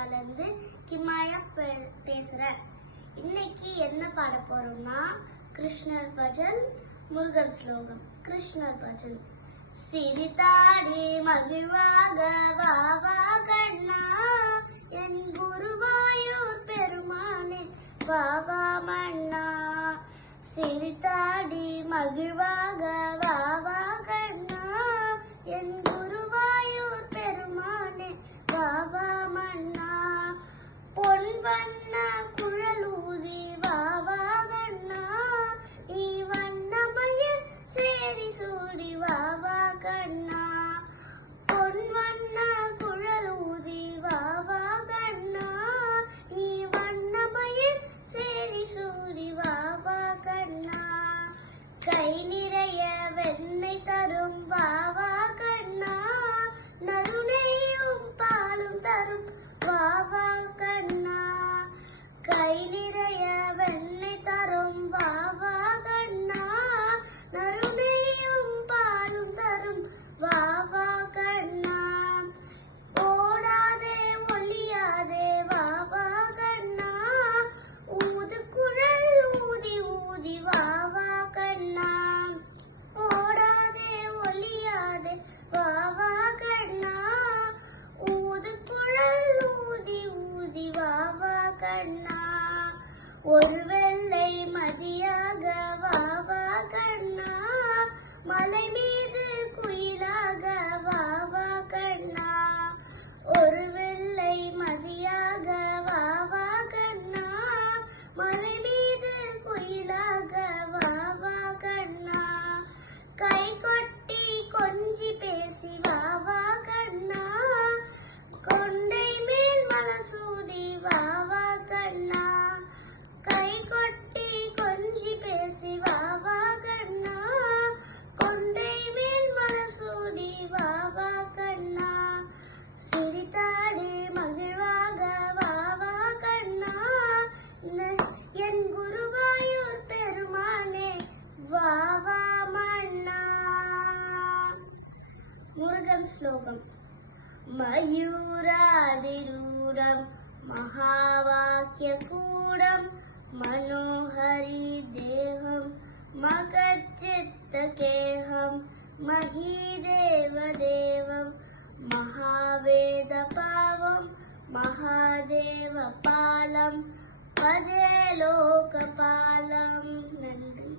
ஏரியால இருந்து கிமாயா பேசுறேன். இன்னைக்கு என்ன பாட போறோம்னா கிருஷ்ணர் பஜன், முருகன் ஸ்லோகம். கிருஷ்ணர் பஜன். சிரித்தாடி மகிழ்வாக வா வா கண்ணா, என் குருவாயூர் பெருமானே வா வா மன்னா. சிரித்தாடி மகிழ்வாக வா வா கண்ணா, என் குருவாயூர் பெருமானே வா வா மன்னா. பொன் வண்ண குழலூதி வா வா கண்ணா, நீ வண்ணமயில் சேரி சூடி வா வா கண்ணா. பொன் வண்ண குழலூதி வா வா கண்ணா, நீ வண்ணமயில் சேரி சூடி வா வா கண்ணா. கை நிறைய வெண்ணெய் தரும் வா வா கண்ணா, நறுநெய்யும் பாலும் தரும் வா வா கண்ணா. கை நிறைய வெண்ணெய் தரும் வா வா கண்ணா, நறுநெய்யும் பாலும் தரும் வா வா கண்ணா. ஓடாதே ஒளியாதே வா வா கண்ணா, ஊது குழல் ஊதி ஊதி வா வா கண்ணா. ஓடாதே ஒளியாதே வா வா கண்ணா, ஊது குழல் ஊதி ஊதி வா வா கண்ணா. ஒரு வெள்ளை மதியாக வா வா கண்ணா, மலை மீது குயிலாக வா வா கண்ணா. ஒரு வெள்ளை மதியாக வா வா கண்ணா, மலை மீது குயிலாக வா வா கண்ணா. கை கொட்டி கொஞ்சி பேசி வா வா கண்ணா, கொண்டை மேல் மலசூதி வா வா கண்ணா. கை கொட்டி கொஞ்சி பேசி வா வா கண்ணா, கொண்டை மேல் மலசூதி வா வா கண்ணா. சிரித்தாடி மகிழ்வாக வா வா கண்ணா, என் குருவாயூர் பெருமானே வா வா மன்னா. முருகன் ஸ்லோகம். மயூராதிரூடம் மகாவாக்கியகூடம் मनोहरी देहं मगच्चित्तकेहं महीदेवदेवं महावेदपावं महादेवपालं भजे लोकपालं. नंदी।